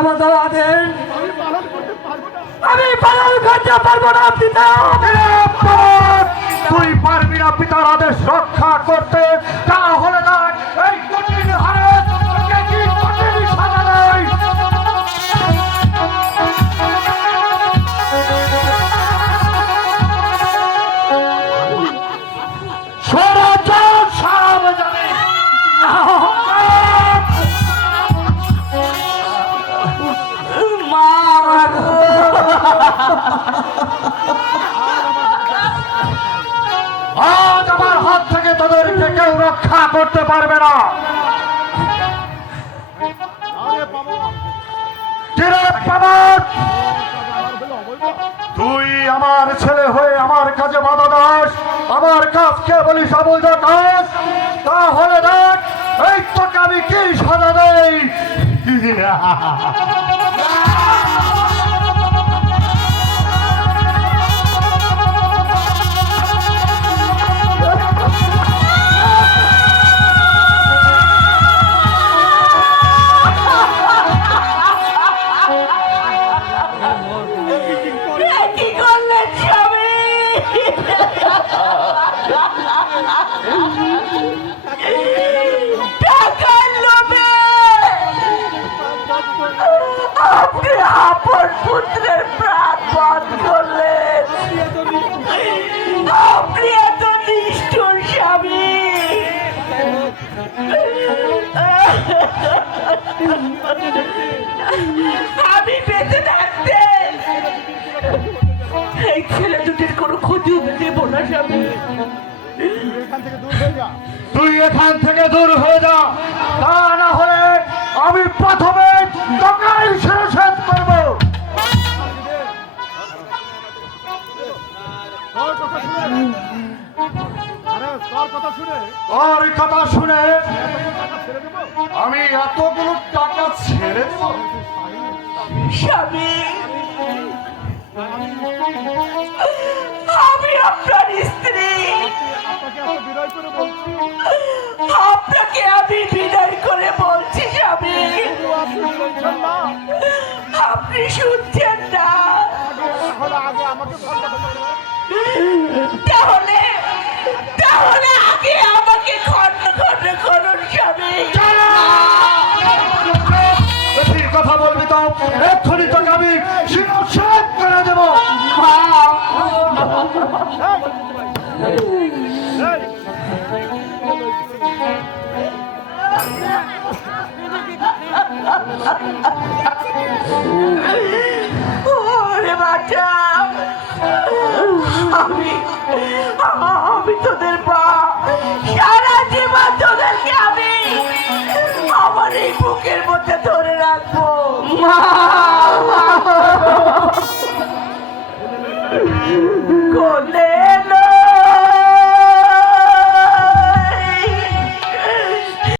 আমাদের আদেশ আমি পালন করতে পারবো না পিতা। তুই পারবি না পিতার আদেশ রক্ষা করতে? তাহলে না এই কঠিন হারে তোকে কি কঠিন সাজা দেয়? সরজন সব জানে। আজ আমার হাত থেকে তোদেরকে কেউ রক্ষা করতে পারবে না। তুই আমার ছেলে হয়ে আমার কাজে বাধা দাস, আমার কাজকে বলিস আবুল কাজ, তাহলে দেখ এই তোকে আমি কি সাজা দেই। পুত্রের প্রাণ বধ করলেন। আপনি এত নিষ্ঠুর স্বামী। আমি বেঁচে থাকতে এই ছেলে দুটির কোনো ক্ষতি দেব না স্বামী। তুই এখান থেকে দূর হয়ে যা, তা না হলে আমি প্রথমে তোকেই শিরচ্ছেদ করবো। ওর কথা শুনে আমি এতগুলো টাকা ছেড়ে দেব? স্বামী, আমি আপনার স্ত্রী, আপনাকে আমি বিদায় করে বলছি স্বামী। আপনি শুনছেন না? তাহলে তাহলে আগে আমাকে খন্ড খন্ড করুন স্বামী। কথা বলবি তো এক্ষুনি তোকে আমি শিরচ্ছেদ করে দেবো। ওরে বাচ্চা, আমি তোদের মা, সারা জীবন তোদেরকে আমি আমার এই বুকের মধ্যে ধরে রাখবো। করলে